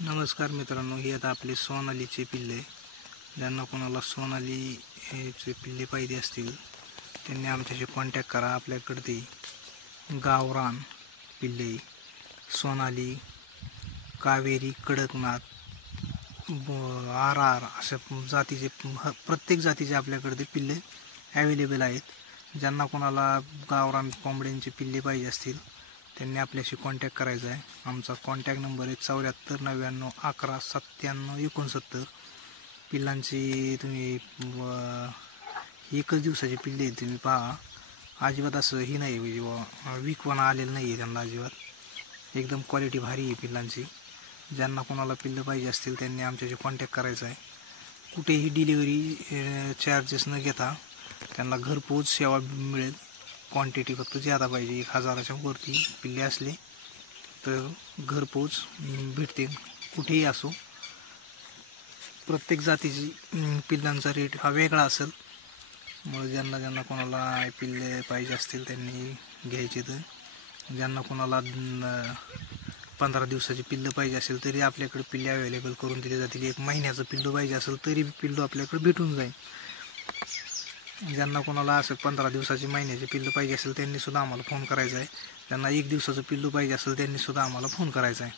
नमस्कार मित्रांनो, हे आता आपले सोनालीचे पिल्ले. ज्यांना कोणाला सोनालीचे पिल्ले पाहिजे असतील त्यांनी आमच्याशी कॉन्टॅक्ट करा. आपल्याकडे ते गावरान पिल्ले, सोनाली, कावेरी, कडकनाथ, RR अशा जातीचे प्रत्येक जातीचे आपल्याकडे ते पिल्ले ॲवेलेबल आहेत. ज्यांना कोणाला गावरान कोंबड्यांचे पिल्ले पाहिजे असतील त्यांनी आपल्याशी कॉन्टॅक्ट करायचा आहे. आमचा कॉन्टॅक्ट नंबर आहे 74 99 11 97 69. पिल्लांची तुम्ही एकच दिवसाची पिल्ले आहेत, तुम्ही पहा. अजिबात असं ही नाही म्हणजे वीकपणा आलेलं नाही आहे त्यांना अजिबात. एकदम क्वालिटी भारी आहे पिल्लांची. ज्यांना कोणाला पिल्लं पाहिजे असतील त्यांनी आमच्याशी कॉन्टॅक्ट करायचा आहे. कुठेही डिलिव्हरी चार्जेस न घेता त्यांना घरपोच सेवा मिळेल. क्वांटिटी फक्त ज्यादा पाहिजे, 1000च्या वरती पिल्ले असले तर घरपोच भेटते. कुठेही असो, प्रत्येक जातीची पिल्लांचा रेट हा वेगळा असेल. मग ज्यांना कोणाला पिल्ले पाहिजे असतील त्यांनी घ्यायचे. तर ज्यांना कोणाला 15 दिवसाची पिल्लं पाहिजे असेल तरी आपल्याकडे पिल्ले अवेलेबल करून दिले जातील. 1 महिन्याचं पिल्लू पाहिजे असेल तरी पिल्लू आपल्याकडे भेटून जाईल. ज्यांना कोणाला असं 15 दिवसाची महिन्याची पिल्लू पाहिजे असेल त्यांनीसुद्धा आम्हाला फोन करायचा आहे. ज्यांना 1 दिवसाचं पिल्लू पाहिजे असेल त्यांनीसुद्धा आम्हाला फोन करायचा आहे.